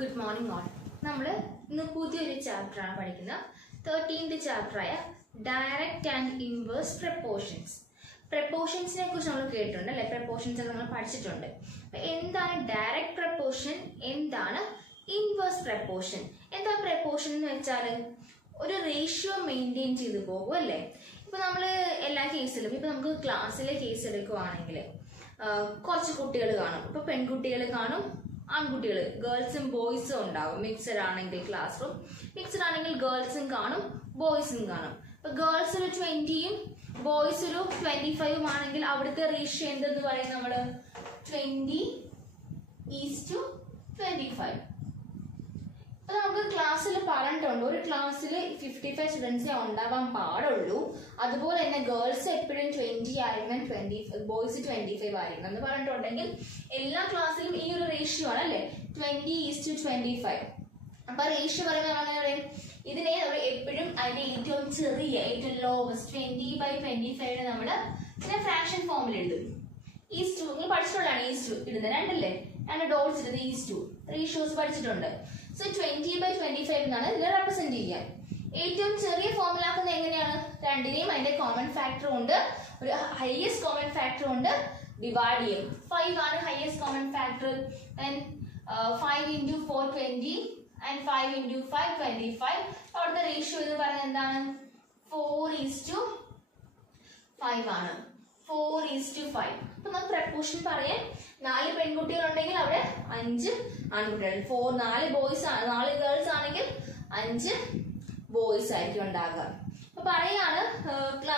Good morning all. നമ്മൾ ഇന്ന് പുതിയൊരു ചാപ്റ്റർ ആണ് പഠിക്കുന്നത്. 13th ചാപ്റ്റർ ആയ ഡയറക്റ്റ് ആൻഡ് ഇൻവേഴ്സ് പ്രപ്പോർഷൻസ്. പ്രപ്പോർഷൻസിനെ കുറിച്ച് നമ്മൾ കേട്ടിട്ടുണ്ട് അല്ലേ? പ്രപ്പോർഷൻസ് ഒക്കെ നമ്മൾ പഠിച്ചിട്ടുണ്ട്. എന്താണ് ഡയറക്റ്റ് പ്രപ്പോർഷൻ, എന്താണ് ഇൻവേഴ്സ് പ്രപ്പോർഷൻ? എന്താ പ്രപ്പോർഷൻ എന്ന് വെച്ചാൽ ഒരു റേഷ്യോ മെയിൻറ്റെയിൻ ചെയ്ത് പോകും അല്ലേ? ഇപ്പൊ നമ്മൾ എല്ലാ കേസിലും ഇപ്പൊ നമുക്ക് ക്ലാസ്സിലെ കേസ് എടുക്കുവാണെങ്കിൽ കുറച്ച് കുട്ടികൾ കാണും. ഇപ്പൊ പെൺകുട്ടികൾ കാണും, ആൺകുട്ടികൾ, ഗേൾസും ബോയ്സും ഉണ്ടാവും. മിക്സഡ് ആണെങ്കിൽ ക്ലാസ് റൂം, മിക്സഡ് ആണെങ്കിൽ ഗേൾസും കാണും ബോയ്സും കാണും. ഇപ്പൊ ഗേൾസ് ഒരു 20യും ബോയ്സ് ഒരു 25ഉം ആണെങ്കിൽ അവിടുത്തെ റേഷ്യോ എന്തെന്ന് പറയും നമ്മള് 20:25. അപ്പൊ നമുക്ക് ക്ലാസ്സിൽ പറഞ്ഞിട്ടുണ്ട് ഒരു ക്ലാസ്സിൽ 55 സ്റ്റുഡൻസേ ഉണ്ടാവാൻ പാടുള്ളൂ. അതുപോലെ തന്നെ ഗേൾസ് എപ്പോഴും 20 ആയിരിക്കണം, ബോയ്സ് 25 ആയിരിക്കണം എന്ന് പറഞ്ഞിട്ടുണ്ടെങ്കിൽ എല്ലാ ക്ലാസ്സിലും ഈ ഒരു റേഷ്യോ ആണ് അല്ലെ, 20:25. അപ്പൊ റേഷ്യോ പറയുമ്പോൾ നമ്മൾ എങ്ങനെ പറയും? ഇതിനെ നമ്മൾ എപ്പോഴും അതിന്റെ ഏറ്റവും ചെറിയ, ഏറ്റവും ലോവസ്റ്റ് 20/25 നമ്മള് ഇതിനെ ഫ്രാക്ഷൻ ഫോമിൽ എഴുതും. ഈസ്റ്റു നിങ്ങൾ പഠിച്ചിട്ടുള്ളതാണ്. ഈസ്റ്റു ഇടുന്നത് രണ്ടല്ലേ, രണ്ട് ഡോട്ട്സ് ഇടുന്നത് ഈസ്റ്റു. റേഷ്യോസ് പഠിച്ചിട്ടുണ്ട്. സോ 20/25 എന്നാണ് ഇതിനെ റെപ്രസെന്റ് ചെയ്യാൻ. ഏറ്റവും ചെറിയ ഫോമിലാക്കുന്നത് എങ്ങനെയാണ്? രണ്ടിനെയും അതിന്റെ കോമൺ ഫാക്ടർ കൊണ്ട്, ഒരു ഹയസ്റ്റ് കോമൺ ഫാക്ടർ കൊണ്ട് ഡിവൈഡ് ചെയ്യും. 5 ആണ് ഹയസ്റ്റ് കോമൺ ഫാക്ടർ. 5 × 4 20 and 5 × 5 25. അവിടുത്തെ റേഷ്യോ എന്ന് പറയുന്നത് എന്താണ്? 4:5 ആണ്. 4:5. അപ്പൊ നമുക്ക് പ്രപ്പോർഷൻ പറയാൻ 4 പെൺകുട്ടികൾ ഉണ്ടെങ്കിൽ അവിടെ 5 ആൺകുട്ടികൾ. 4 ബോയ്സ് ആണ്, 4 ഗേൾസ് ആണെങ്കിൽ 5 ബോയ്സ് ആയിരിക്കും ഉണ്ടാകുക. അപ്പൊ പറയാണ്,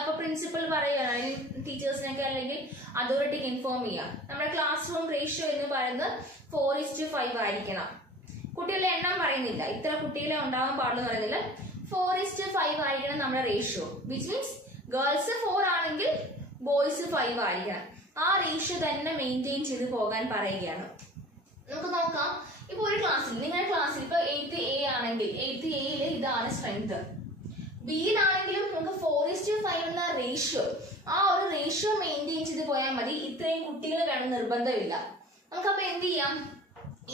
അപ്പൊ പ്രിൻസിപ്പൽ പറയുകയാണ് ടീച്ചേഴ്സിനൊക്കെ അല്ലെങ്കിൽ അതോറിറ്റിക്ക് ഇൻഫോം ചെയ്യാം. നമ്മുടെ ക്ലാസ് റൂം റേഷ്യോ എന്ന് പറയുന്നത് 4:5 ആയിരിക്കണം. കുട്ടികളുടെ എണ്ണം പറയുന്നില്ല, ഇത്ര കുട്ടികളെ ഉണ്ടാവാൻ പാടുള്ളൂ പറയുന്നില്ല. 4:5 ആയിരിക്കണം നമ്മുടെ റേഷ്യോ. വിച്ച് മീൻസ് ഗേൾസ് 4 ആണെങ്കിൽ ബോയ്സ് 5 ആയിരിക്കണം. ആ റേഷ്യോ തന്നെ മെയിൻറ്റെയിൻ ചെയ്ത് പോകാൻ പറയുകയാണ്. നമുക്ക് നോക്കാം. ഇപ്പൊ ഒരു ക്ലാസ്സിൽ, നിങ്ങളുടെ ക്ലാസ്സിൽ ഇപ്പൊ 8th A ആണെങ്കിൽ 8th Aയിൽ ഇതാണ് സ്ട്രെങ്ത്. ബിയിലാണെങ്കിലും നമുക്ക് 4:5 എന്ന റേഷ്യോ, ആ ഒരു റേഷ്യോ മെയിൻറ്റെയിൻ ചെയ്ത് പോയാൽ മതി. ഇത്രയും കുട്ടികൾ വേണം നിർബന്ധമില്ല. നമുക്കപ്പൊ എന്ത് ചെയ്യാം?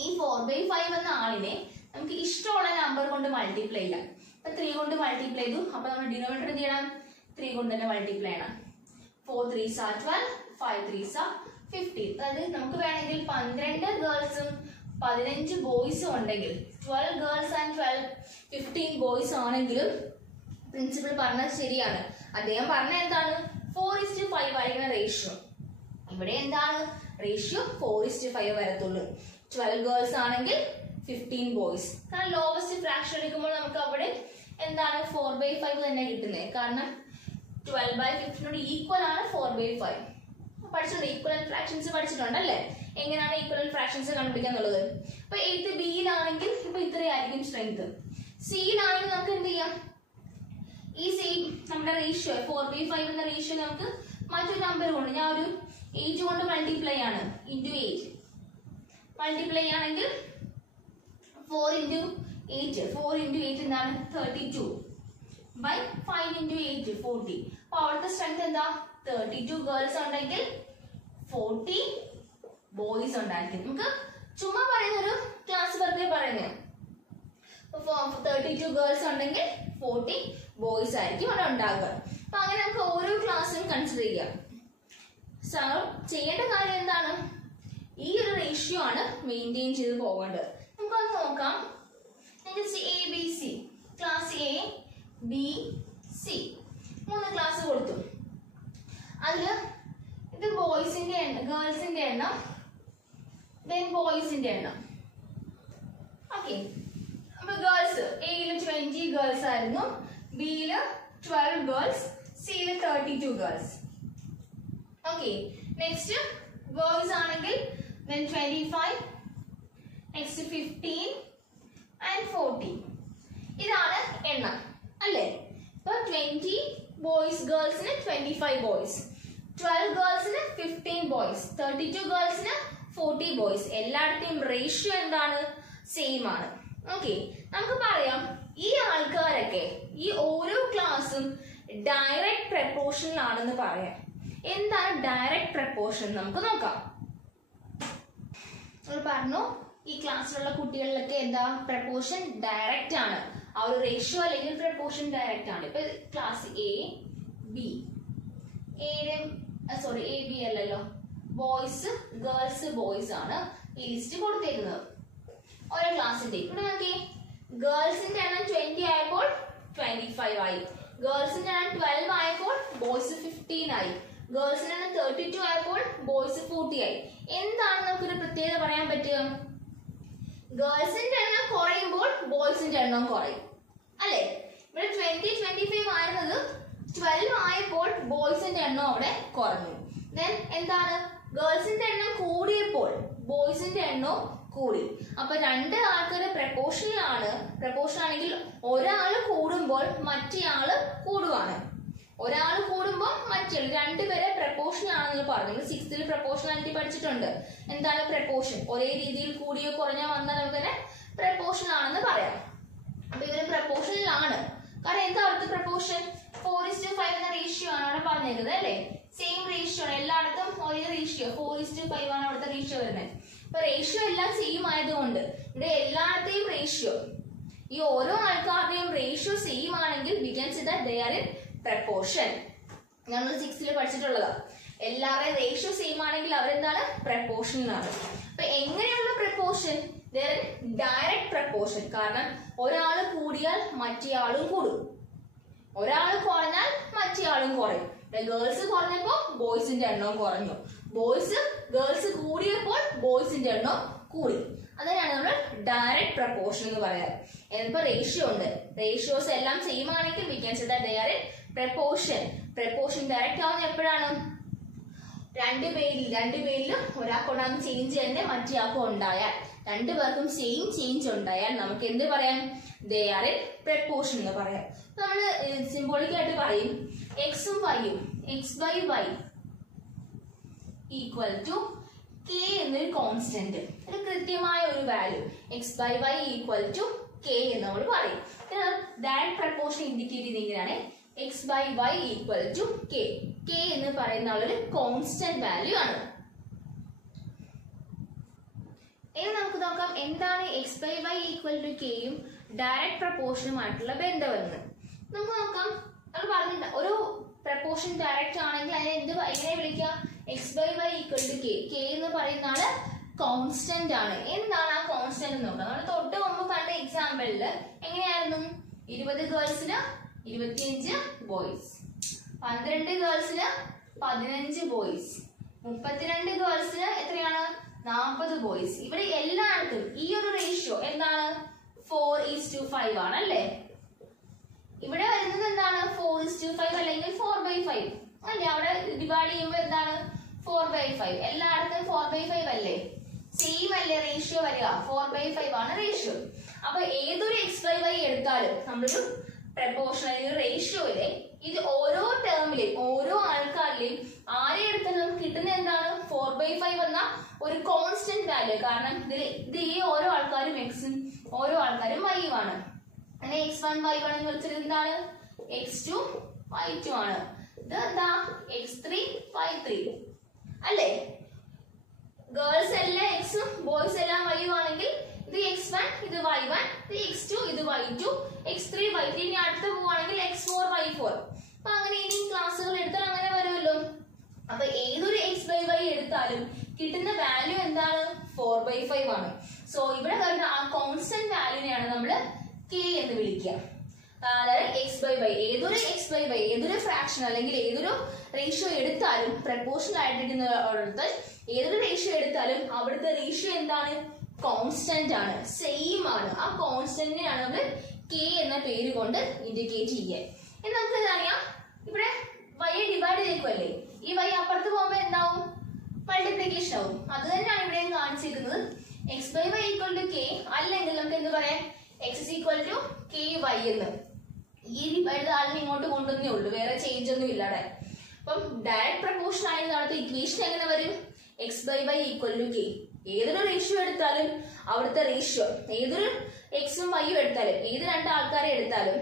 ഈ 4/5 എന്ന ആളിനെ നമുക്ക് ഇഷ്ടമുള്ള നമ്പർ കൊണ്ട് മൾട്ടിപ്ലൈ ചെയ്യാം. അപ്പൊ 3 കൊണ്ട് മൾട്ടിപ്ലൈ ചെയ്തു. അപ്പൊ നമ്മൾ ഡിനോമിനേറ്റർ എന്ത് ചെയ്യണം? 3 കൊണ്ട് തന്നെ മൾട്ടിപ്ലൈ ചെയ്യണം. 4 3s are 12, 5 3s are 15. അതായത് നമുക്ക് വേണമെങ്കിൽ 12 ഗേൾസും 15 ബോയ്സും ഉണ്ടെങ്കിൽ, 12 ഗേൾസ് ആൻഡ് 15 ബോയ്സ് ആണെങ്കിലും പ്രിൻസിപ്പൽ പറഞ്ഞത് ശരിയാണ്. അദ്ദേഹം പറഞ്ഞ എന്താണ്? 4:5 ആയിരിക്കുന്ന റേഷ്യോ. ഇവിടെ എന്താണ് റേഷ്യോ? 4:5 വരത്തുള്ളൂ. 12 ഗേൾസ് ആണെങ്കിൽ 15 ബോയ്സ്. കാരണം ലോവസ്റ്റ് ഫ്രാക്ഷൻ എടുക്കുമ്പോൾ നമുക്ക് അവിടെ എന്താണ് 4/5 തന്നെ കിട്ടുന്നത്. കാരണം 12/15 ഈക്വൽ ആണ് 4/5. പഠിച്ചിട്ടുണ്ട്, ഈക്വൽ ഫ്രാക്ഷൻസ് പഠിച്ചിട്ടുണ്ടല്ലേ? എങ്ങനെയാണ് ഈക്വൽ ഫ്രാക്ഷൻസ് കണ്ടുപിടിക്കുക എന്നുള്ളത്. അപ്പൊ 8th Bയിലാണെങ്കിൽ ഇപ്പൊ ഇത്രയായിരിക്കും സ്ട്രെങ്ത്. സിയിലാണെങ്കിൽ നമുക്ക് എന്ത് ചെയ്യാം? ഈ സെയിം നമ്മുടെ റേഷ്യോ 4/5 എന്ന റേഷ്യോ നമുക്ക് മറ്റൊരു നമ്പർ കൊണ്ട്, ഞാൻ ഒരു 8 കൊണ്ട് മൾട്ടിപ്ലൈ ആണ്, ഇൻറ്റു 8 മൾട്ടിപ്ലൈ ആണെങ്കിൽ 4 × 8 എന്താണ്? 32/5 × 8 40. അപ്പൊ അവിടുത്തെ സ്ട്രെങ്ത് എന്താ? 32 ഗേൾസ് ഉണ്ടെങ്കിൽ 40 ബോയ്സ് ഉണ്ടായിരിക്കും. നമുക്ക് ചുമ്മാ പറയുന്ന ഒരു ക്ലാസ് വെറുതെ പറയുന്നത്. 32 ഗേൾസ് ഉണ്ടെങ്കിൽ 40 ബോയ്സ് ആയിരിക്കും അവിടെ ഉണ്ടാകുക. അപ്പൊ അങ്ങനെ നമുക്ക് ഓരോ ക്ലാസ്സും കൺസിഡർ ചെയ്യാം. ചെയ്യേണ്ട കാര്യം എന്താണ്? ഈ ഒരു റേഷ്യോ ആണ് മെയിൻറ്റെയിൻ ചെയ്ത് പോകേണ്ടത്. നമുക്കത് നോക്കാം. ABC class A B C 3 class കൊടുത്തു. അതില് ഇത് ബോയ്സിന്റെ എണ്ണം, ഗേൾസിന്റെ എണ്ണം, ദെൻ ബോയ്സിന്റെ എണ്ണം. ഓക്കെ. അപ്പൊ ഗേൾസ് Aയില് 20 ഗേൾസ് ആയിരുന്നു, Bയില് 12 ഗേൾസ്, Cയില് 32 ഗേൾസ്. ഓക്കെ. നെക്സ്റ്റ് ബോയ്സ് ആണെങ്കിൽ then 25, നെക്സ്റ്റ് 15 and 40. ഇതാണ് എണ്ണം അല്ലേ? ഇപ്പൊ 20 ബോയ്സ് ഗേൾസിന് 25 ബോയ്സ്, 12 ഗേൾസിന് 15 ബോയ്സ്, 32 ഗേൾസിന് 40 ബോയ്സ്. എല്ലായിടത്തെയും റേഷ്യോ എന്താണ്? സെയിം ആണ്. ഓക്കെ. നമുക്ക് പറയാം ഈ ആൾക്കാരൊക്കെ, ഈ ഓരോ ക്ലാസ്സും ഡയറക്റ്റ് പ്രപ്പോർഷനിലാണെന്ന് പറയാം. എന്താണ് ഡയറക്റ്റ് പ്രപ്പോർഷൻ? നമുക്ക് നോക്കാം. പറഞ്ഞു ഈ ക്ലാസ്സിലുള്ള കുട്ടികളിലൊക്കെ എന്താ പ്രപ്പോർഷൻ ഡയറക്റ്റ് ആണ്. ആ ഒരു റേഷ്യോ അല്ലെങ്കിൽ പ്രപ്പോർഷൻ ഡയറക്റ്റ് ആണ്. ഇപ്പൊ class A B, sorry A B അല്ലല്ലോ, ബോയ്സ് ഗേൾസ് ബോയ്സ് ആണ് ഈ ലിസ്റ്റ് കൊടുത്തേക്കുന്നത് ഓരോ ക്ലാസ്സിന്റെ. ഇവിടെ നോക്കി, ഗേൾസിന്റെ എണ്ണം 20 ആയപ്പോൾ 25 ആയി, ഗേൾസിന്റെ എണ്ണം 12 ആയപ്പോൾ ബോയ്സ് 15 ആയി, ഗേൾസിന്റെ എണ്ണം 32 ആയപ്പോൾ ബോയ്സ് 40 ആയി. എന്താണ് നമുക്കൊരു പ്രത്യേകത പറയാൻ പറ്റുക? ഗേൾസിന്റെ എണ്ണം കുറയുമ്പോൾ ബോയ്സിന്റെ എണ്ണം കുറയും അല്ലെ. ഇവിടെ 25 ആയിരുന്നത് 12 ആയപ്പോൾ ബോയ്സിന്റെ എണ്ണം അവിടെ കുറഞ്ഞു. ദെൻ എന്താണ്, ഗേൾസിന്റെ എണ്ണം കൂടിയപ്പോൾ ബോയ്സിന്റെ എണ്ണവും കൂടി. അപ്പൊ രണ്ട് ആൾക്കാര് പ്രപ്പോർഷനിലാണ്. പ്രപ്പോർഷൻ ആണെങ്കിൽ ഒരാള് കൂടുമ്പോൾ മറ്റേയാള് കൂടുവാണ്, ഒരാൾ കൂടുമ്പോൾ മറ്റേ രണ്ടുപേരെ പ്രപ്പോർഷൻ ആണെന്ന് പറഞ്ഞു. 6th പ്രപ്പോർഷനാലിറ്റി പഠിച്ചിട്ടുണ്ട്. എന്താണ് പ്രപ്പോർഷൻ? ഒരേ രീതിയിൽ കൂടിയോ കുറഞ്ഞോ വന്നാൽ നമുക്ക് തന്നെ പ്രപ്പോർഷൻ ആണെന്ന് പറയാം. അപ്പൊ ഇവര് പ്രപ്പോർഷനിലാണ്. കാരണം എന്താ അവിടുത്തെ പ്രപ്പോർഷൻ? 4:5 എന്ന റേഷ്യോ ആണ് അവിടെ പറഞ്ഞേക്കുന്നത് അല്ലെ. സെയിം റേഷ്യോ ആണ് എല്ലായിടത്തും, ഒരേ റേഷ്യോ 4:5 ആണ് അവിടുത്തെ റേഷ്യോ വരുന്നത്. അപ്പൊ റേഷ്യോ എല്ലാം സെയിം ആയതുകൊണ്ട് ഇവിടെ എല്ലായിടത്തെയും റേഷ്യോ, ഈ ഓരോ ആൾക്കാരുടെയും റേഷ്യോ സെയിം ആണെങ്കിൽ we can say that they are in proportion. നമ്മൾ 6th പഠിച്ചിട്ടുള്ളതാ. എല്ലാവരുടെയും റേഷ്യോ സെയിം ആണെങ്കിൽ അവരെന്താണ്? പ്രപ്പോർഷനിലാണ്. അപ്പൊ എങ്ങനെയുള്ള പ്രപ്പോർഷൻ? Direct proportion. കാരണം ഒരാൾ കൂടിയാൽ മറ്റേയാളും കൂടും, ഒരാൾ കുറഞ്ഞാൽ മറ്റേയാളും കുറയും. ഗേൾസ് കുറഞ്ഞപ്പോ ബോയ്സിന്റെ എണ്ണവും കുറഞ്ഞു, ഗേൾസ് കൂടിയപ്പോൾ ബോയ്സിന്റെ എണ്ണം കൂടി. അതിനാണ് നമ്മൾ ഡയറക്റ്റ് പ്രപ്പോർഷൻ എന്ന് പറയാറ്. ഇപ്പൊ റേഷ്യോ ഉണ്ട്, റേഷ്യോസ് എല്ലാം സെയിം ആണെങ്കിൽ we can say that they are in proportion. Proportion direct ആവുന്ന എപ്പോഴാണ്? രണ്ടുപേരിലും ഒരാൾക്കുണ്ടാകുന്ന ചേഞ്ച് തന്നെ മറ്റേയാൾക്കും ഉണ്ടായാൽ, രണ്ടുപേർക്കും സെയിം ചേഞ്ച് ഉണ്ടായാൽ നമുക്ക് എന്ത് പറയാം? they are in proportion എന്ന് പറയാം. നമ്മള് സിംബോളിക് ആയിട്ട് പറയും എക്സും വൈയും, X by Y equal to K എന്നൊരു കോൺസ്റ്റന്റ്, ഒരു കൃത്യമായ ഒരു value X by Y equal to K എന്ന് നമ്മൾ പറയും. ഡയറക്റ്റ് പ്രപ്പോർഷൻ ഇൻഡിക്കേറ്റ് ചെയ്ത് ഇങ്ങനെയാണ് X by Y equal to K. K എന്ന് പറയുന്ന ഒരു കോൺസ്റ്റന്റ് വാല്യൂ ആണ്. ഇനി നമുക്ക് നോക്കാം എന്താണ് X by Y equal to കെയും ഡയറക്റ്റ് പ്രപ്പോർഷനുമായിട്ടുള്ള ബന്ധമെന്ന്. നമുക്ക് നോക്കാം. നമ്മൾ പറഞ്ഞിട്ടുണ്ട് ഒരു പ്രപ്പോർഷൻ ഡയറക്റ്റ് ആണെങ്കിൽ അതിനെ എങ്ങനെ വിളിക്കാം? X by Y equal to K. K എന്ന് പറയുന്ന ആള് കോൺസ്റ്റന്റ് ആണ്. എന്താണ് ആ കോൺസ്റ്റന്റ് എന്ന് നോക്കാം. നമ്മൾ തൊട്ട് മുമ്പ് കണ്ട എക്സാമ്പിളില് എങ്ങനെയായിരുന്നു? 20 ഗേൾസിന് 25 ബോയ്സ്, 12 ഗേൾസിന് 15 ബോയ്സ്, 32 ഗേൾസിന് എത്രയാണ്? 40 ബോയ്സ്. ഇവിടെ എല്ലായിടത്തും ഈ ഒരു റേഷ്യോ എന്താണ്? 4:5 ആണ് അല്ലേ. ഇവിടെ വരുന്നത് എന്താണ്? 4:5 അല്ലെങ്കിൽ 4/5 അല്ലെ. അവിടെ ഡിവൈഡ് ചെയ്യുമ്പോൾ എന്താണ്? 4/5. എല്ലായിടത്തും 4/5 അല്ലേ, സെയിം അല്ലേ റേഷ്യോ വരിക? 4/5 ആണ് റേഷ്യോ. അപ്പൊ ഏതൊരു എക്സ് ബൈ വൈ എടുത്താലും നമ്മളൊരു പ്രപ്പോർഷൻ അല്ലെങ്കിൽ റേഷ്യോയിലെ ഇത് ഓരോ ടേമിലെയും ഓരോ ആൾക്കാരിലെയും ആരെ എടുത്താലും നമുക്ക് കിട്ടുന്ന എന്താണ്? 4/5 എന്ന ഒരു കോൺസ്റ്റന്റ് വാല്യൂ. കാരണം ഇത് ഈ ഓരോ ആൾക്കാരും എക്സും ഓരോ ആൾക്കാരും വൈയും ആണ്. അങ്ങനെ x1 y1 എന്ന് വിളിച്ചത് എന്താണ്? x2 y2 ആണ്. ഇത് എന്താ? x3 y3 അല്ലേ. ഗേൾസ് എല്ലാം എക്സും ബോയ്സ് എല്ലാം വൈയും ആണെങ്കിൽ ഇത് x1 ഇത് y1, ഇത് x2 ഇത് y2, x3 y3. ഇനി അടുത്ത് പോവാണെങ്കിൽ x4 y4. അപ്പൊ അങ്ങനെ ഇനി ക്ലാസ്സുകൾ എടുത്താൽ അങ്ങനെ വരുമല്ലോ. അപ്പൊ ഏതൊരു എക്സ് ബൈ വൈ എടുത്താലും കിട്ടുന്ന വാല്യൂ എന്താണ്? 4/5 ആണ്. സോ ഇവിടെ വരുന്ന ആ കോൺസ്റ്റന്റ് വാല്യൂനെയാണ് നമ്മൾ കെ എന്ന് വിളിക്കുക. അതായത് എക്സ് ബൈ വൈ, ഏതൊരു എക്സ് ബൈ വൈ ഏതൊരു ഫ്രാക്ഷൻ അല്ലെങ്കിൽ ഏതൊരു റേഷ്യോ എടുത്താലും പ്രപ്പോർഷണൽ ആയിട്ട് ഏതൊരു റേഷ്യോ എടുത്താലും അവിടുത്തെ റേഷ്യോ എന്താണ്? കോൺസ്റ്റന്റ് ആണ്, സെയിം ആണ്. ആ കോൺസ്റ്റന്റിനെയാണ് നമ്മൾ കെ എന്ന പേര് കൊണ്ട് ഇൻഡിക്കേറ്റ് ചെയ്യുക. ഇനി നമുക്ക് എന്താ ഇവിടെ വൈ ഡിവൈഡ് ചെയ്തേക്കുമല്ലേ, ഈ വൈ അപ്പുറത്ത് പോകുമ്പോ എന്താവും? മൾട്ടിപ്ലിക്കേഷൻ ആവും. അത് തന്നെയാണ് ഇവിടെയും കാണിച്ചിരിക്കുന്നത്. X by Y equal to K, അല്ലെങ്കിൽ നമുക്ക് എന്ത് പറയാം? X is equal to K Y എന്ന്. ഈ ഡിവൈഡ് ആളിനെ ഇങ്ങോട്ട് കൊണ്ടുവന്നേ ഉള്ളൂ, വേറെ ചേഞ്ച് ഒന്നും ഇല്ലാതെ. അപ്പം ഡയറക്റ്റ് പ്രപ്പോർഷൻ ആയത് അവിടുത്തെ ഇക്വേഷൻ എങ്ങനെ വരും? X by Y equal to K. ഏതൊരു റേഷ്യോ എടുത്താലും അവിടുത്തെ റേഷ്യോ, ഏതൊരു എക്സും വൈയും എടുത്താലും ഏത് രണ്ട് ആൾക്കാരെ എടുത്താലും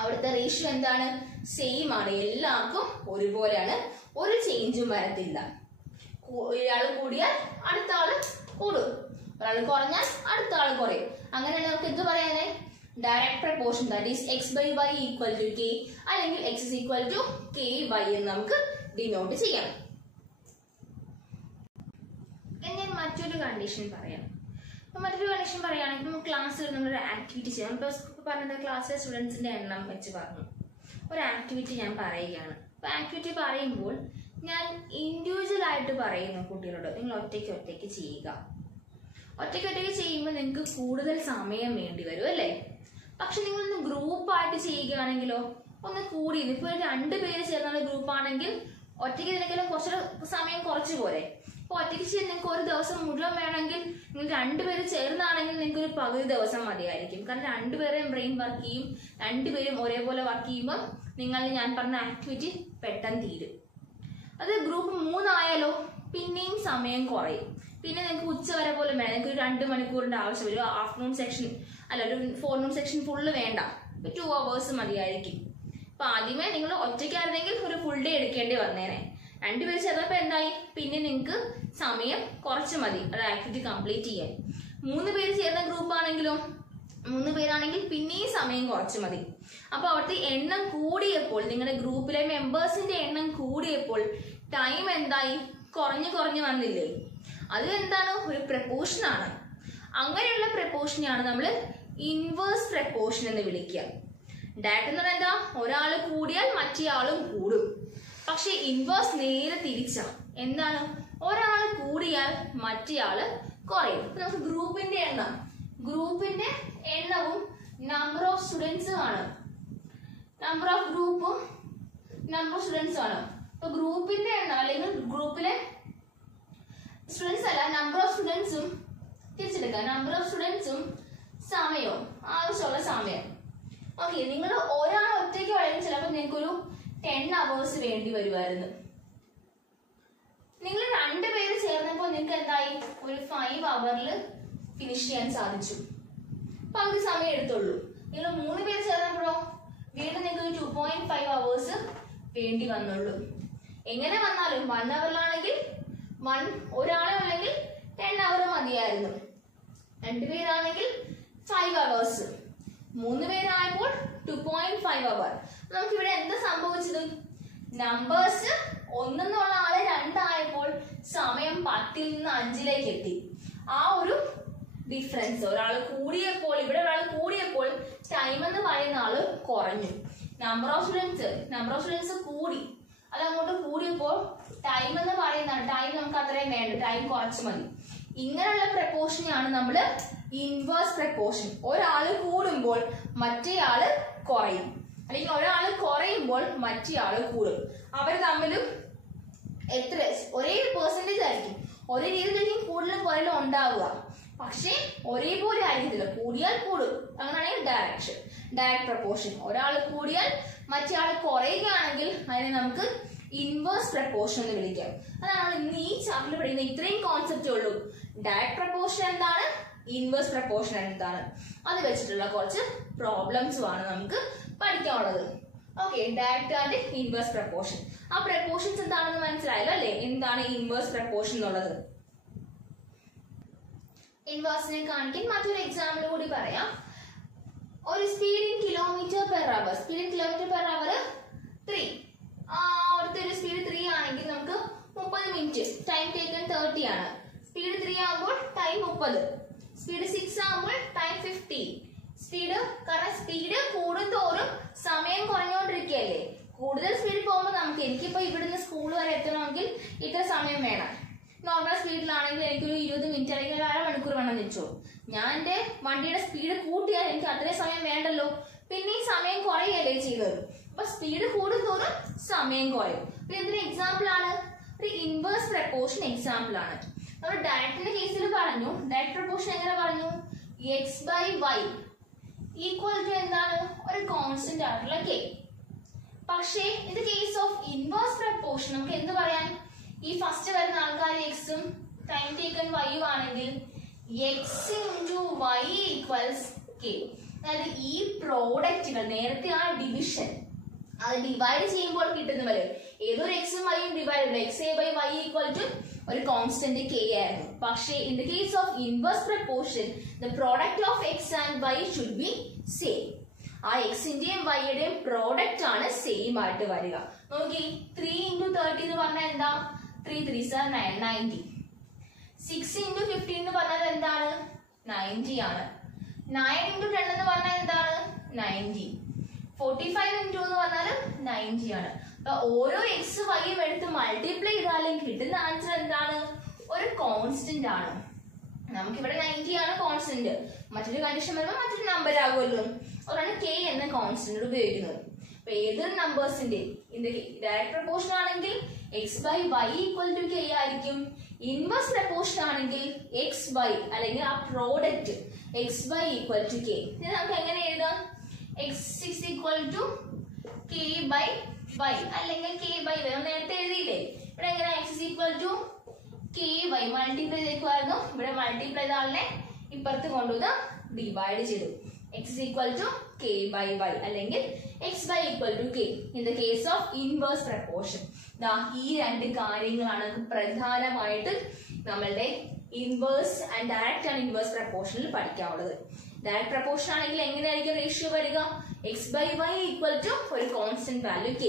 അവിടുത്തെ റേഷ്യോ എന്താണ്? സെയിം ആണ്. എല്ലാവർക്കും ഒരുപോലെയാണ്, ഒരു ചേഞ്ചും വരത്തില്ല. ഒരാൾ കൂടിയാൽ അടുത്ത ആള് കൂടും, ഒരാൾ കുറഞ്ഞാൽ അടുത്ത ആൾ കുറയും. അങ്ങനെയാണ് നമുക്ക് എന്ത് പറയാനേ, direct proportion, that is x by y equal to k അല്ലെങ്കിൽ x is equal to k by എന്ന് നമുക്ക് ഡിനോട്ട് ചെയ്യാം. ഞാൻ മറ്റൊരു കണ്ടീഷൻ പറയാം. മറ്റൊരു കണ്ടീഷൻ പറയുകയാണെങ്കിൽ നമുക്ക് ക്ലാസ്സിൽ നമ്മളൊരു ആക്ടിവിറ്റി ചെയ്യാം. ഇപ്പോൾ പറഞ്ഞത് ക്ലാസ്സിലെ സ്റ്റുഡൻസിന്റെ എണ്ണം വെച്ച് പറഞ്ഞു ഒരു ആക്ടിവിറ്റി ഞാൻ പറയുകയാണ്. അപ്പോൾ ആക്ടിവിറ്റി പറയുമ്പോൾ ഞാൻ ഇൻഡിവിജ്വൽ ആയിട്ട് പറയുന്നു കുട്ടികളോട്, നിങ്ങൾ ഒറ്റയ്ക്ക് ഒറ്റയ്ക്ക് ചെയ്യുക. ഒറ്റയ്ക്ക് ഒറ്റയ്ക്ക് ചെയ്യുമ്പോൾ നിങ്ങൾക്ക് കൂടുതൽ സമയം വേണ്ടി വരും അല്ലേ. പക്ഷെ നിങ്ങളൊന്ന് ഗ്രൂപ്പായിട്ട് ചെയ്യുകയാണെങ്കിലോ ഒന്ന് കൂടി, ഇപ്പോൾ 2 പേര് ചേർന്നുള്ള ഗ്രൂപ്പാണെങ്കിൽ ഒറ്റയ്ക്ക് ഇതിനേക്കാളും കുറച്ച് സമയം കുറച്ച് പോരെ. അപ്പോൾ ഒറ്റയ്ക്ക് ചെയ്ത് നിങ്ങൾക്ക് ഒരു ദിവസം മുഴുവൻ വേണമെങ്കിൽ നിങ്ങൾ 2 പേര് ചേർന്നാണെങ്കിൽ നിങ്ങൾക്ക് ഒരു പകുതി ദിവസം മതിയായിരിക്കും. കാരണം 2 പേരെയും ബ്രെയിൻ വർക്ക് ചെയ്യും, 2 പേരും ഒരേപോലെ വർക്ക് ചെയ്യുമ്പോൾ നിങ്ങൾ ഞാൻ പറഞ്ഞ ആക്ടിവിറ്റി പെട്ടെന്ന് തീരും. അത് ഗ്രൂപ്പ് 3 ആയാലോ പിന്നെയും സമയം കുറയും. പിന്നെ നിങ്ങൾക്ക് ഉച്ച വരെ പോലെ വേണം, നിങ്ങൾക്ക് ഒരു 2 മണിക്കൂറിന്റെ ആവശ്യം വരും. ആഫ്റ്റർനൂൺ സെക്ഷൻ അല്ല, ഒരു ഫോർനൂൺ സെക്ഷൻ ഫുള്ള് വേണ്ട, 2 hours മതിയായിരിക്കും. അപ്പൊ ആദ്യമേ നിങ്ങൾ ഒറ്റയ്ക്കായിരുന്നെങ്കിൽ ഒരു ഫുൾ ഡേ എടുക്കേണ്ടി വന്നേനെ. 2 പേര് ചേർന്നപ്പോൾ എന്തായി, പിന്നെ നിങ്ങൾക്ക് സമയം കുറച്ച് മതി അത് ആക്ടിവിറ്റി കംപ്ലീറ്റ് ചെയ്യാൻ. 3 പേര് ചേർന്ന ഗ്രൂപ്പ് ആണെങ്കിലോ 3 പേരാണെങ്കിൽ പിന്നെയും സമയം കുറച്ച് മതി. അപ്പൊ അവിടുത്തെ എണ്ണം കൂടിയപ്പോൾ, നിങ്ങളുടെ ഗ്രൂപ്പിലെ മെമ്പേഴ്സിന്റെ എണ്ണം കൂടിയപ്പോൾ ടൈം എന്തായി, കുറഞ്ഞു കുറഞ്ഞു വന്നില്ലേ. അത് എന്താണ്, ഒരു പ്രപ്പോർഷൻ ആണ്. അങ്ങനെയുള്ള പ്രപ്പോർഷനെയാണ് നമ്മൾ ഇൻവേഴ്സ് പ്രപ്പോർഷൻ എന്ന് വിളിക്കുക. ഡയറക്റ്റ് എന്ന് പറഞ്ഞാൽ എന്താ, ഒരാൾ കൂടിയാൽ മറ്റേ ആളും കൂടും. പക്ഷെ ഇൻവേഴ്സ് നേരെ തിരിച്ച, എന്താണ്, ഒരാൾ കൂടിയാൽ മറ്റേ ആള് കുറയും. നമുക്ക് ഗ്രൂപ്പിന്റെ എണ്ണവും നമ്പർ ഓഫ് സ്റ്റുഡൻസും ആണ്. നമ്പർ ഓഫ് ഗ്രൂപ്പും നമ്പർ ഓഫ് സ്റ്റുഡൻസും ആണ്. അപ്പൊ ഗ്രൂപ്പിന്റെ എണ്ണം അല്ലെങ്കിൽ ഗ്രൂപ്പിലെ സ്റ്റുഡൻസ് അല്ല, നമ്പർ ഓഫ് സ്റ്റുഡൻസും തിരിച്ചെടുക്കുക. നമ്പർ ഓഫ് സ്റ്റുഡൻസും സമയവും, ആവശ്യമുള്ള സമയം. ഓക്കെ, നിങ്ങൾ ഒരാൾ ഒറ്റയ്ക്ക് വഴി ചിലപ്പോൾ നിങ്ങൾക്കൊരു 10 hours വേണ്ടി വരുമായിരുന്നു. നിങ്ങൾ 2 പേര് ചേർന്നപ്പോൾ നിങ്ങൾക്ക് എന്തായി, ഒരു 5 hours ഫിനിഷ് ചെയ്യാൻ സാധിച്ചു. പകുതി സമയം എടുത്തുള്ളൂ. നിങ്ങൾ 3 പേര് ചേർന്നപ്പോഴോ വീണ്ടും നിങ്ങൾക്ക് 2.5 hours വേണ്ടി വന്നുള്ളൂ. എങ്ങനെ വന്നാലും 1 hour ഒരാളെ അല്ലെങ്കിൽ 10 hours മതിയായിരുന്നു. 2 പേരാണെങ്കിൽ 5 hours, 3 പേരായപ്പോൾ 2.5 hours. നമുക്കിവിടെ എന്താ സംഭവിച്ചത്, നമ്പേഴ്സ് 1 എന്നുള്ള ആള് 2 ആയപ്പോൾ സമയം 10 നിന്ന് 5 എത്തി. ആ ഒരു ഡിഫറൻസ്, ഒരാൾ കൂടിയപ്പോൾ, ഇവിടെ ഒരാൾ കൂടിയപ്പോൾ ടൈം എന്ന് പറയുന്ന ആള് കുറഞ്ഞു. നമ്പർ ഓഫ് സ്റ്റുഡൻസ് കൂടി, അത് അങ്ങോട്ട് കൂടിയപ്പോൾ ടൈം എന്ന് പറയുന്ന ടൈം നമുക്ക് അത്രയും വേണ്ട, ടൈം കുറച്ച് മതി. ഇങ്ങനെയുള്ള പ്രപ്പോർഷനെയാണ് നമ്മൾ ഇൻവേഴ്സ് പ്രപ്പോർഷൻ. ഒരാൾ കൂടുമ്പോൾ മറ്റേ ആള് കുറയും, അല്ലെങ്കിൽ ഒരാൾ കുറയുമ്പോൾ മറ്റേ ആള് കൂടും. അവർ തമ്മിലും എത്ര ഒരേ പെർസെന്റേജ് ആയിരിക്കും, ഒരേ രീതിയിലായിരിക്കും കൂടുതലും കുറയിലും ഉണ്ടാവുക. പക്ഷെ ഒരേപോലെ ആയിരിക്കില്ല, കൂടിയാൽ കൂടും. അങ്ങനെയാണെങ്കിൽ ഡയറക്റ്റ് പ്രപ്പോർഷൻ. ഒരാൾ കൂടിയാൽ മറ്റേ ആൾ കുറയുകയാണെങ്കിൽ അതിനെ നമുക്ക് ഇൻവേഴ്സ് പ്രപ്പോർഷൻ എന്ന് വിളിക്കാം. അതാണ് ഇന്ന് ഈ ചാപ്റ്ററിൽ പഠിക്കുന്ന ഇത്രയും കോൺസെപ്റ്റേ ഉള്ളൂ. ഡയറക്റ്റ് പ്രപ്പോർഷൻ എന്താണ്, ഇൻവേഴ്സ് പ്രപ്പോർഷൻ എന്താണ്, അത് വെച്ചിട്ടുള്ള കുറച്ച് പ്രോബ്ലംസും ആണ് നമുക്ക് പഠിക്കാനുള്ളത്. Okay, direct and inverse proportion. ആ പ്രപ്പോർഷൻസ് എന്താണെന്ന് മനസ്സിലായല്ലോ അല്ലേ, എന്താണ് ഇൻവേഴ്സ് പ്രപ്പോർഷൻ എന്നുള്ളത്. ഇൻവേഴ്സിനെ കാണിക്കാൻ മറ്റൊരു എക്സാമ്പിൾ കൂടി പറയാം. ഒരു speed in kilometre per hour, 3. ഒരു സ്പീഡ് 3 ആണെങ്കിൽ നമുക്ക് 30 മിനിറ്റ്, ടൈം ടേക്കൺ 30 ആണ്. സ്പീഡ് 3 ആകുമ്പോൾ ടൈം 30, സ്പീഡ് 6 ആകുമ്പോൾ ടൈം 50. കാരണം സ്പീഡ് കൂടുന്തോറും സമയം കുറഞ്ഞുകൊണ്ടിരിക്കുകയല്ലേ. കൂടുതൽ സ്പീഡിൽ പോകുമ്പോൾ എനിക്കിപ്പോ ഇവിടുന്ന് സ്കൂൾ വരെ എത്തണമെങ്കിൽ ഇത്ര സമയം വേണം. നോർമൽ സ്പീഡിലാണെങ്കിൽ എനിക്കൊരു 20 മിനിറ്റ് അല്ലെങ്കിൽ 1/2 മണിക്കൂർ വേണം വെച്ചോ. ഞാൻ എന്റെ വണ്ടിയുടെ സ്പീഡ് കൂട്ടിയാൽ എനിക്ക് അത്രയും സമയം വേണ്ടല്ലോ, പിന്നെ ഈ സമയം കുറയല്ലേ ചെയ്തത്. അപ്പൊ സ്പീഡ് കൂടുന്തോറും സമയം കുറയും. അപ്പൊ എന്തൊരു എക്സാമ്പിൾ ആണ്, ഒരു ഇൻവേഴ്സ് പ്രപ്പോർഷൻ എക്സാമ്പിൾ ആണ്. നമ്മൾ ഡയറക്റ്റിന്റെ കേസിൽ പറഞ്ഞു, ഡയറക്റ്റ് പ്രപ്പോർഷൻ എങ്ങനെ പറഞ്ഞു, x/y ഈക്വൽ ടു എന്താണ്, ഒരു കോൺസ്റ്റന്റ് ആയിട്ടുള്ള k. പക്ഷേ in the case of inverse proportion നമുക്ക് എന്ത് പറയാൻ, ഈ ഫസ്റ്റ് വരുന്ന ആൾക്കാർ എക്സും ടൈം ടേക്കൺ വൈയും ആണെങ്കിൽ x into y equals k. അതായത് ഈ പ്രോഡക്റ്റുകൾ നേരത്തെ ആ ഡിവിഷൻ അത് ഡിവൈഡ് ചെയ്യുമ്പോൾ കിട്ടുന്ന പോലെ ഏതൊരു എക്സും വൈയും divide, xa by y equal to ഒരു കോൺസ്റ്റന്റ് k ആയിരുന്നു. പക്ഷേ in the case of inverse proportion the product of x and y should be same. ആ എക്സിന്റെയും വൈയുടെയും പ്രോഡക്റ്റ് ആണ് സെയിം ആയിട്ട് വരിക. നോക്കി 3 into 30 എന്ന് പറഞ്ഞാൽ എന്താ? 3 3s are 9, 90. 6 into 15 എന്ന് പറഞ്ഞാൽ എന്താണ്? 90 ആണ്. 9 into 10 എന്ന് പറഞ്ഞാൽ എന്താണ്? 90. 45 into എന്ന് പറഞ്ഞാൽ 90 ആണ്. അപ്പൊ ഓരോ എക്സ് വൈയും എടുത്ത് മൾട്ടിപ്ലൈ ചെയ്താലും കിട്ടുന്ന ആൻസർ എന്താണ്? ഒരു കോൺസ്റ്റന്റ് ആണ്. നമുക്കിവിടെ 90 ആണ് കോൺസ്റ്റന്റ്. മറ്റൊരു കണ്ടീഷൻ വരുമ്പോൾ മറ്റൊരു നമ്പർ ആകുമല്ലോ. അതാണ് k എന്ന കോൺസ്റ്റന്റ് ഉപയോഗിക്കുന്നത്. അപ്പൊ ഏതൊരു നമ്പേഴ്സിന്റെ ഡയറക്റ്റ് പ്രപ്പോർഷൻ ആണെങ്കിൽ X by Y equal to k ആയിരിക്കും. ഇൻവേഴ്സ് പ്രപ്പോർഷൻ ആണെങ്കിൽ എക്സ് ബൈ അല്ലെങ്കിൽ ആ product X by equal to k. ഇത് നമുക്ക് എങ്ങനെ എഴുതാം? x is equal to k by y അല്ലെങ്കിൽ k by y. നേരത്തെ എഴുതിയില്ലേ? ഇവിടെ എങ്ങനെ x is equal to k by multiply ചെയ്തേക്കുമായിരുന്നു. ഇവിടെ മൾട്ടിപ്ലൈ ചെയ്ത ആളിനെ ഇപ്പുറത്ത് കൊണ്ടുവന്ന് ഡിവൈഡ് ചെയ്തു. x is equal to k by y അല്ലെങ്കിൽ x by equal to k in the case of inverse proportion. ഈ രണ്ട് കാര്യങ്ങളാണ് പ്രധാനമായിട്ട് നമ്മളുടെ inverse and direct and inverse പ്രപ്പോർഷനിൽ പഠിക്കാനുള്ളത്. ഡയറക്റ്റ് പ്രപ്പോർഷൻ ആണെങ്കിൽ എങ്ങനെയായിരിക്കും റേഷ്യോ വരിക? X by Y equal to ഒരു constant value k.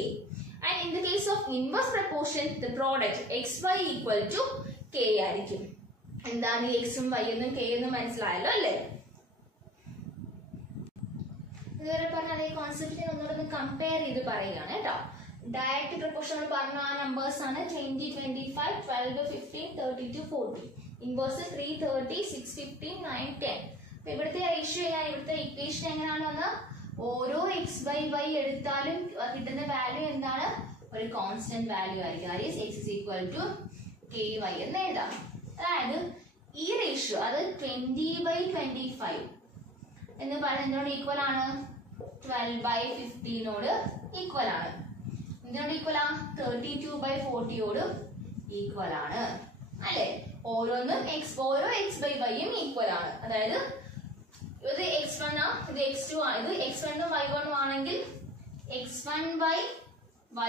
And in the case of inverse proportion the product X Y equal to k ആയിരിക്കും. എന്താണ് എക്സും വൈ എന്നും k എന്നും മനസ്സിലായല്ലോ അല്ലേ? ഇതുവരെ പറഞ്ഞ അതേ കോൺസെപ്റ്റിനെ ഒന്നുകൂടെ കമ്പയർ ചെയ്ത് പറയുകയാണ് കേട്ടോ. ഡയറക്റ്റ് പ്രപ്പോർഷൻ പറഞ്ഞ ആ നമ്പേഴ്സ് ആണ് 20, 25, 12, 15, 32, 40. ഇൻവേഴ്സ് 3, 30, 6, 15, 9, 10. ഇവിടുത്തെ റേഷ്യോ ഇവിടുത്തെ ഇക്വേഷൻ എങ്ങനെയാണ് വന്നാൽ ഓരോ എക്സ് ബൈ വൈ എടുത്താലും കിട്ടുന്ന വാല്യൂ എന്താണ്? ഒരു കോൺസ്റ്റന്റ് വാല്യൂ ആയിരിക്കും. That is X is equal to K Y എന്ന് എഴുതാം. അതായത് ഈ റേഷ്യോ അത് 20/25 എന്ന് പറയുന്നതിനോട് ഈക്വൽ ആണ് 12/15 ഈക്വൽ ആണ്. ഇതിനോട് ഈക്വൽ ആ 32/40 ഈക്വൽ ആണ് അല്ലെ? ഓരോന്നും ഓരോ എക്സ് ബൈ വൈയും ഈക്വൽ ആണ്. അതായത് ഇത് x1 ഇത് x2 ഇത് x1 ഉം y1 ഉം ആണെങ്കിൽ x1 by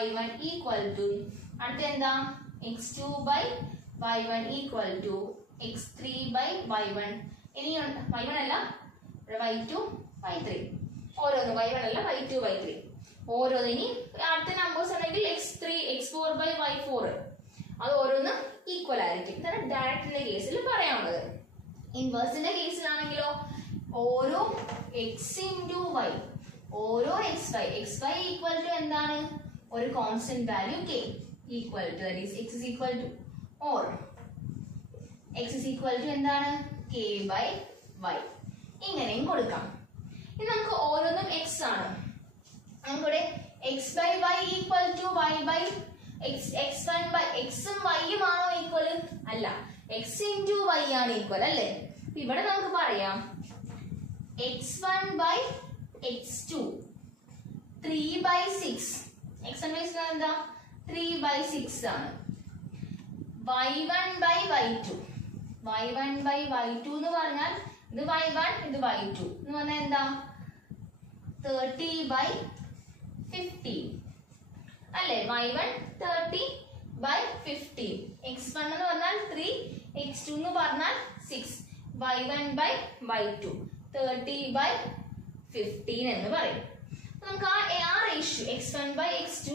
y1 equal to അടുത്ത എന്താ x2 by y1 equal to x3 by y1. ഇനി y1 അല്ല y2 y3 ഓരോന്ന് y1 അല്ല y2 y3 ഓരോന്ന്. ഇനി അടുത്ത നമ്പേഴ്സ് ആണെങ്കിൽ x3 x4 by y4 അത് ഓരോന്ന് ഈക്വൽ ആയിരിക്കും. ഇതാണ് ഡയറക്റ്റിന്റെ കേസിൽ പറയാനുള്ളത്. ഇൻവേഴ്സിന്റെ കേസിലാണെങ്കിലോ ഓരോ എക്സ് ഇൻറ്റു വൈ ഓരോ എക്സ് വൈ ഈക്വൽ ടു എന്താണ്? ഒരു constant value k equal to that is x is equal to or x is equal to എന്താണ്? k by y. ഇങ്ങനെയും കൊടുക്കാം. ഇനി നമുക്ക് ഓരോന്നും x ആണ്. നമുക്കിവിടെ x by y equal to y by x1 by x ഉം y ഉം ആണോ ഈക്വൽ? അല്ല, x ഇൻറ്റു y ആണ് ഈക്വൽ അല്ലേ? ഇവിടെ നമുക്ക് പറയാം x1 by x2 3/6. x1 by x എന്താ? 3/6 ആണ്. y1 by y2 എന്ന് പറഞ്ഞാൽ ഇത് y1 ഇത് y2 എന്ന് പറഞ്ഞാൽ എന്താ? 30/15 അല്ലേ? y1 30/15. x1 എന്ന് പറഞ്ഞാൽ 3 x2 എന്ന് പറഞ്ഞാൽ 6 y1 by y2 30/15 എന്ന് പറയും. നമുക്ക് ആ റേഷ്യോ x1 by x2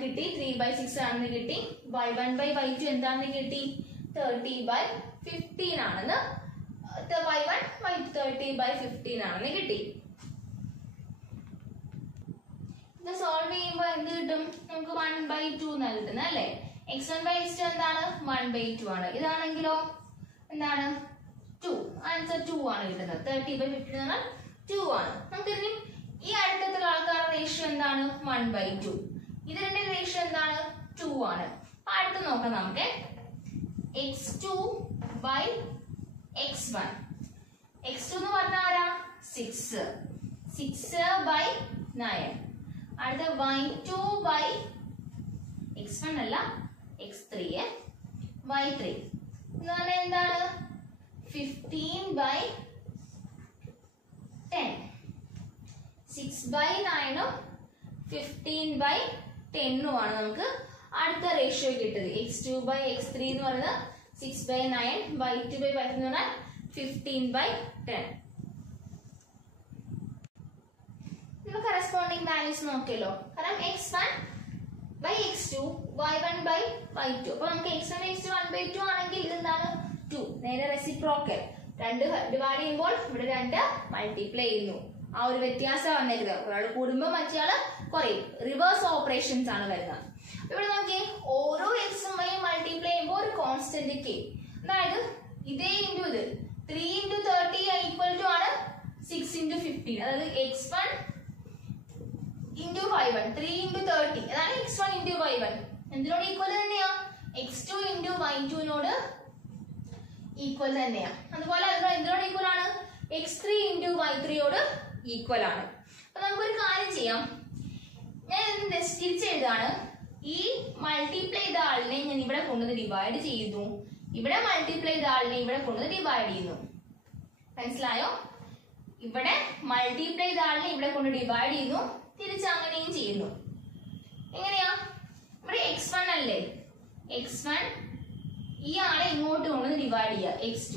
കിട്ടി 3/6 ആണെന്ന് കിട്ടി. y1 by y2 എന്താണെന്ന് കിട്ടി? 30/15 ആണെന്ന് y1 y2 30/15 ആണെന്ന് കിട്ടി. ഇത് സോൾവ് ചെയ്യുമ്പോൾ എന്ത് കിട്ടും? നമുക്ക് 1/2 എന്നാണ് കിട്ടുന്നത് അല്ലേ? x1 by x2 എന്താണ്? 1/2 ആണ്. ഇതാണെങ്കിലോ എന്താണ്? 2. ആൻസർ 2 ആണ് കിട്ടുന്നത്. 30/15 എന്നാൽ 2 ആണ്. നമുക്ക് ഇനി ഈ അടുത്തുള്ള ആൾക്കാരുടെ റേഷ്യോ എന്താണ്? 1/2. ഇത് രണ്ടേ റേഷ്യോ എന്താണ്? 2 ആണ്. അടുത്ത് നോക്കാം നമുക്ക് x2 by x1. x2 എന്ന് പറഞ്ഞാൽ ആരാ? 6/9. അടുത്ത y2 by x1 അല്ല x3 y3 എന്ന് പറഞ്ഞാൽ എന്താണ്? 15/10. 6/9 15/10 ആണ് നമുക്ക് അടുത്ത റേഷ്യോ കിട്ടുന്നത് x2/x3 എന്ന് പറയുന്നത് 6/9, y2/y3 എന്ന് പറഞ്ഞാൽ 15/10. കറസ്പോണ്ടിങ് വാല്യൂസ് നോക്കിയല്ലോ. കാരണം x1/x2, y1/y2. അപ്പൊ നമുക്ക് x1/x2 1/2 ആണെങ്കിൽ ഇതെന്താണ് 2. നേരെ റെസിപ്രോക്കൽ. 2 ഡിവൈഡ് ചെയ്യുമ്പോൾ ഇവിടെ 2 മൾട്ടിപ്ലൈ ചെയ്യുന്നു. ആ ഒരു വ്യത്യാസം വന്നിരുന്നത്. ഒരാൾ കൂടുമ്പോൾ മറ്റേയാള് കുറയും. റിവേഴ്സ് ഓപ്പറേഷൻസ് ആണ് വരുന്നത്. ഇവിടെ നോക്കി ഓരോ എക്സും വൈ മൾട്ടിപ്ലൈ ചെയ്യുമ്പോൾ ഒരു കോൺസ്റ്റന്റ് k. അതായത് ഇതേ ഇൻറ്റു ഇത് 3 × 30 ഈക്വൽ ടു ആണ് 6 × 15. അതായത് x1 × y1 3 × 30 അതാണ് x1 × y1. എന്തിനോട് ഈക്വൽ തന്നെയാ? x2 × y2 നോട് ഈക്വൽ തന്നെയാ. അതുപോലെ എന്തിനോട് ഈക്വൽ ആണ്? x3 × y3 യോട് ഈക്വൽ ആണ്. അപ്പൊ നമുക്കൊരു കാര്യം ചെയ്യാം. ഞാൻ തിരിച്ചെഴുതാണ്. ഈ മൾട്ടിപ്ലൈ ചെയ്ത ആളിനെ ഞാൻ ഇവിടെ കൊണ്ടുവന്ന് ഡിവൈഡ് ചെയ്യുന്നു. ഇവിടെ മൾട്ടിപ്ലൈ ചെയ്ത ആളിനെ ഇവിടെ കൊണ്ടുവന്ന് ഡിവൈഡ് ചെയ്യുന്നു. മനസ്സിലായോ? ഇവിടെ മൾട്ടിപ്ലൈ ചെയ്ത ആളിനെ ഇവിടെ കൊണ്ട് ഡിവൈഡ് ചെയ്യുന്നു. തിരിച്ച് അങ്ങനെയും ചെയ്യുന്നു. എങ്ങനെയാ? ഇവിടെ x1 അല്ലേ? x1 ഈ ആളെ ഇങ്ങോട്ട് കൊണ്ടുവന്ന് ഡിവൈഡ് ചെയ്യുക. x2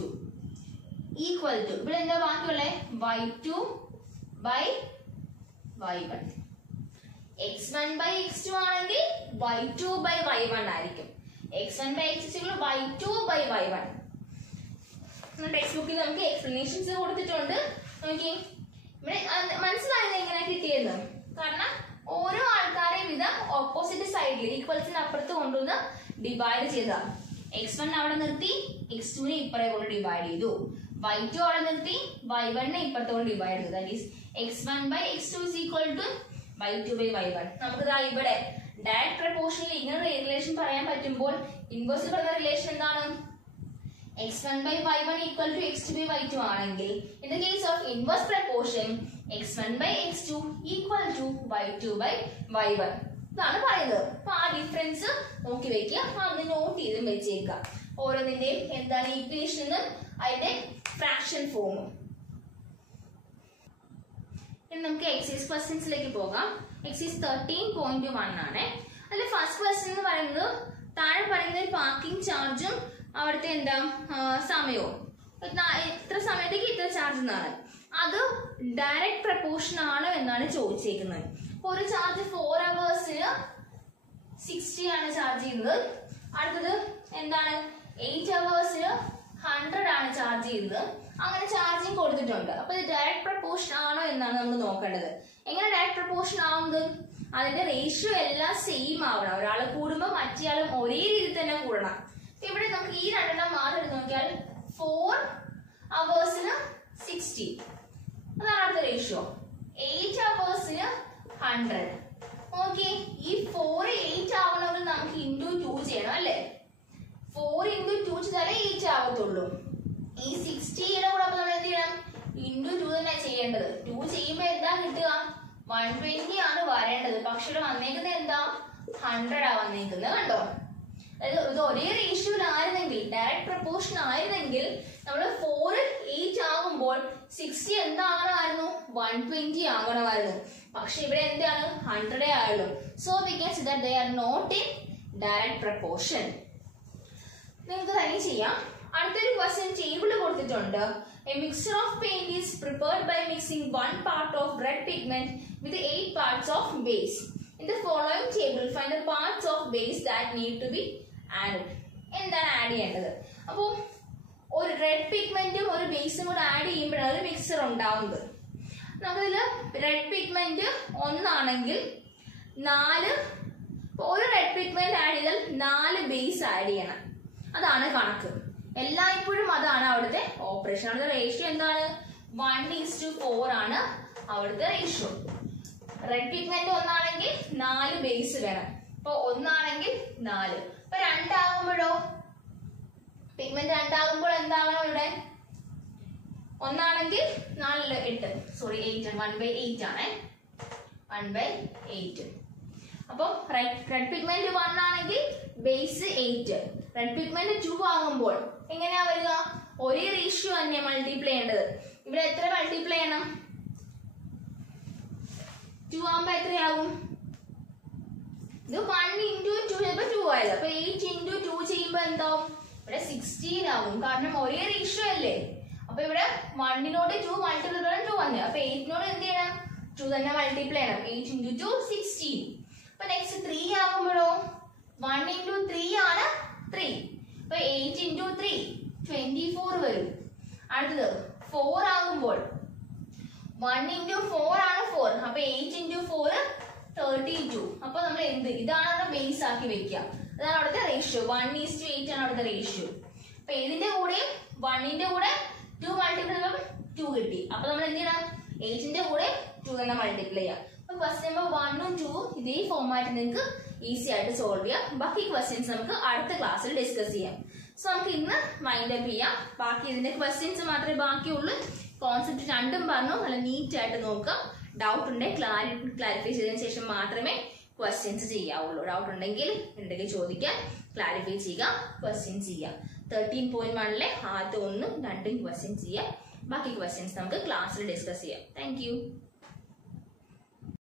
ഈക്വൽ ടു ഇവിടെ എന്താ ബാക്കിയുള്ളത്? y2/y1. x1/x2 ആണെങ്കിൽ y2/y1 ആയിരിക്കും. x1/x2 y2/y1. ടെക്സ്റ്റ് ബുക്കിൽ നമുക്ക് എക്സ്പ്ലനേഷൻസ് കൊടുത്തിട്ടുണ്ട്. നോക്കി ഇവിടെ മനസ്സിലായില്ല എങ്ങനെ കിട്ടിയെന്ന്. കാരണം ഓരോ ആൾക്കാരെയും ഇത് ഓപ്പോസിറ്റ് സൈഡിൽ ഈക്വൽസിന് അപ്പുറത്ത് കൊണ്ടുവന്ന് ഡിവൈഡ് ചെയ്താ. x1 അവിടെ നിർത്തി x2 ഇപ്പറേ കൊണ്ട് ഡിവൈഡ് ചെയ്തു. y2 അവിടെ നിർത്തി y1 ഇപ്പുറത്തെ കൊണ്ട് ഡിവൈഡ് ചെയ്തു. That is x1/x2 y2/y1. നമുക്ക് ഇവിടെ ഡയറക്റ്റ് പ്രപ്പോർഷനിൽ ഇങ്ങനെ റിലേഷൻ പറയാൻ പറ്റുമ്പോൾ ഇൻവേഴ്സിൽ പറയുന്ന റിലേഷൻ എന്താണ്? x1/y1 x2/y2 ആണെങ്കിൽ in the case of inverse proportion x1/x2 y2/y1 ഇതാണ് പറയുന്നത്. അപ്പൊ ആ ഡിഫറൻസ് നോക്കി വെക്കുക. അത് നോട്ട് ചെയ്തും വെച്ചേക്കാം. ഓരോന്നിന്റെയും എന്താണ് ഈക്വേഷനും അതിന്റെ ഫ്രാക്ഷൻ ഫോമും. ഇനി നമുക്ക് എക്സൈസ് ക്വസ്റ്റ്യൻസിലേക്ക് പോകാം. എക്സൈസ് 13.1 ആണ്. അതിൽ ഫസ്റ്റ് ക്വസ്റ്റ്യൻ എന്ന് പറയുന്നത് താഴെ പറയുന്ന പാർക്കിംഗ് ചാർജും അവിടുത്തെ എന്താ സമയവും. ഇത്ര സമയത്തേക്ക് ഇത്ര ചാർജ് എന്നാണ്. അത് ഡയറക്റ്റ് പ്രപ്പോർഷൻ ആണോ എന്നാണ് ചോദിച്ചേക്കുന്നത്. അപ്പൊ ഒരു ചാർജ് 4 ഹവേഴ്സിന് 60 ആണ് ചാർജ് ചെയ്യുന്നത്. അടുത്തത് എന്താണ് 8 ഹവേഴ്സിന് 100 ആണ് ചാർജ് ചെയ്യുന്നത്. അങ്ങനെ ചാർജിങ് കൊടുത്തിട്ടുണ്ട്. അപ്പൊ ഇത് ഡയറക്റ്റ് പ്രപ്പോർഷൻ ആണോ എന്നാണ് നമ്മൾ നോക്കേണ്ടത്. എങ്ങനെ ഡയറക്റ്റ് പ്രപ്പോർഷൻ ആവുന്നത്? അതിന്റെ റേഷ്യോ എല്ലാം സെയിം ആവണം. ഒരാൾ കൂടുമ്പോൾ മറ്റേയാളും ഒരേ രീതിയിൽ തന്നെ കൂടണം. ഇവിടെ നമുക്ക് ഈ രണ്ടെണ്ണം മാറി നോക്കിയാൽ 4 ഹവേഴ്സിന് 60 അതാണ് അടുത്ത റേഷ്യോ. 8 ഹവേഴ്സിന് 100. ഓക്കെ, ഈ 4 8 ആവണമെങ്കിൽ നമുക്ക് ഇൻറ്റു 2 ചെയ്യണം അല്ലേ? 4 × 2 ചെയ്താലേ 8 ആവത്തുള്ളൂ. ഈ 60യുടെ കൂടെ നമ്മൾ എന്ത് ചെയ്യണം? ഇൻറ്റു 2 തന്നെ ചെയ്യേണ്ടത്. 2 ചെയ്യുമ്പോ എന്താ കിട്ടുക? 120 ആണ് വരേണ്ടത്. പക്ഷെ ഇവിടെ വന്നേക്കുന്നത് എന്താ? 100 ആ വന്നേക്കുന്നത്. കണ്ടോ? അതായത് ഇത് ഒരേ റേഷ്യോയിലായിരുന്നെങ്കിൽ ഡയറക്റ്റ് പ്രപ്പോർഷൻ ആയിരുന്നെങ്കിൽ നമ്മൾ 4 8 ആകുമ്പോൾ 60 എന്താകണമായിരുന്നു? 120 ആകണമായിരുന്നു. പക്ഷെ ഇവിടെ എന്താണ്? 100 ആയുള്ളൂ. So we can see that they are not in direct proportion. നിങ്ങൾക്ക് തന്നെ ചെയ്യാം. അടുത്തൊരു ക്വസ്റ്റ്യൻ ടേബിൾ കൊടുത്തിട്ടുണ്ട്. A mixture of paint is prepared by mixing 1 part of red pigment with 8 parts of base. In the following table, find the parts of base that need to be added. എന്താണ് add ചെയ്യേണ്ടത്? അപ്പോൾ ഒരു red പിഗ്മെന്റും ഒരു ബേസും കൂടെ add ചെയ്യുമ്പോഴാണ് ഒരു mixer ഉണ്ടാവുന്നത്. നമുക്കിതിൽ റെഡ് പിഗ്മെന്റ് 1 ആണെങ്കിൽ 4 ഒരു റെഡ് പിഗ്മെന്റ് ആഡ് ചെയ്താൽ 4 ബേസ് ആഡ് ചെയ്യണം. അതാണ് കണക്ക്. എല്ലായ്പ്പോഴും അതാണ് അവിടുത്തെ ഓപ്പറേഷൻ. അവിടുത്തെ റേഷ്യോ എന്താണ്? 1:4 ആണ് അവിടുത്തെ റേഷ്യോ. റെഡ് പിഗ്മെന്റ് 1 ആണെങ്കിൽ 4 ബേസ് വേണം. അപ്പൊ 1 ആണെങ്കിൽ 4. അപ്പൊ 2 ആകുമ്പോഴോ? പിഗ്മെന്റ് 2 ആകുമ്പോൾ എന്താകണം? ഇവിടെ 1 ആണെങ്കിൽ 4 8 സോറി 8 1/8 ആണ്. 1/8. അപ്പൊ റെഡ് പിഗ്മെന്റ് 1 ആണെങ്കിൽ ബേസ് 8. റെഡ് പിഗ്മെന്റ് 2 ആകുമ്പോൾ എങ്ങനെയാ വരിക? ഒരേ റേഷ്യോ തന്നെ മൾട്ടിപ്ലൈ ചെയ്യേണ്ടത്. ഇവിടെ എത്ര മൾട്ടിപ്ലൈ ചെയ്യണം? 2 ആകുമ്പോ എത്രയാകും? ഇത് 1 into 2 ചെയ്യുമ്പോൾ 2 ആയത്. അപ്പൊ 8 into 2 ചെയ്യുമ്പോൾ എന്താവും? ഇവിടെ 16 ആവും. കാരണം ഒരേ റേഷ്യോ അല്ലേ. അപ്പൊ ഇവിടെ 1നോട് 2 മൾട്ടിപ്ലൈ ചെയ്താൽ 2 വന്നു. അപ്പൊ 8നോട് എന്ത് ചെയ്യണം? 2 തന്നെ മൾട്ടിപ്ലൈ ചെയ്യണം. 8 into 2 16. അപ്പൊ നെക്സ്റ്റ് 3 ആകുമ്പോഴോ 1 into 3 ആണ് 3. അപ്പൊ 8 into 3 24 വരും. അടുത്തത് 4 ആകുമ്പോൾ 1 into 4 ആണ് 4. അപ്പൊ 8 into 4 32. അപ്പൊ നമ്മൾ എന്ത് ഇതാണ് അവിടെ ബേസ് ആക്കി വെക്കുക. അതാണ് അവിടുത്തെ റേഷ്യോ. 1:8 ആണ് അവിടുത്തെ റേഷ്യോ. അപ്പൊ ഇതിന്റെ കൂടെ 1ന്റെ കൂടെ 2 മൾട്ടിപ്ലൈ ചെയ്യുമ്പോൾ 2 കിട്ടി. അപ്പൊ നമ്മൾ എന്ത് ചെയ്യണം? 8ന്റെ കൂടെ 2 തന്നെ മൾട്ടിപ്ലൈ ചെയ്യാം. അപ്പൊ ക്വസ്റ്റ്യൻ നമ്പർ 1ഉം 2ഉം ഇതേ ഫോർമാറ്റിൽ നിങ്ങൾക്ക് ഈസി ആയിട്ട് സോൾവ് ചെയ്യാം. ബാക്കി ക്വസ്റ്റ്യൻസ് നമുക്ക് അടുത്ത ക്ലാസ്സിൽ ഡിസ്കസ് ചെയ്യാം. സോ നമുക്ക് ഇന്ന് മൈൻഡ് അപ്പ് ചെയ്യാം. ബാക്കി ഇതിന്റെ ക്വസ്റ്റ്യൻസ് മാത്രമേ ബാക്കിയുള്ളൂ. കോൺസെപ്റ്റ് രണ്ടും പറഞ്ഞു നല്ല നീറ്റ് ആയിട്ട് നോക്കുക. ഡൗട്ട് ഉണ്ടെങ്കിൽ ക്ലാരിഫൈ ചെയ്തതിനു ശേഷം മാത്രമേ ക്വസ്റ്റ്യൻസ് ചെയ്യാവുള്ളൂ. ഡൗട്ട് ഉണ്ടെങ്കിൽ ചോദിക്കാൻ, ക്ലാരിഫൈ ചെയ്യുക, ക്വസ്റ്റ്യൻസ് ചെയ്യുക. 13.1 ആദ്യത്തെ 1ഉം 2ഉം ക്വസ്റ്റ്യൻസ് ചെയ്യുക. ബാക്കി ക്വസ്റ്റ്യൻസ് നമുക്ക് ക്ലാസ്സിൽ ഡിസ്കസ് ചെയ്യാം. Thank you.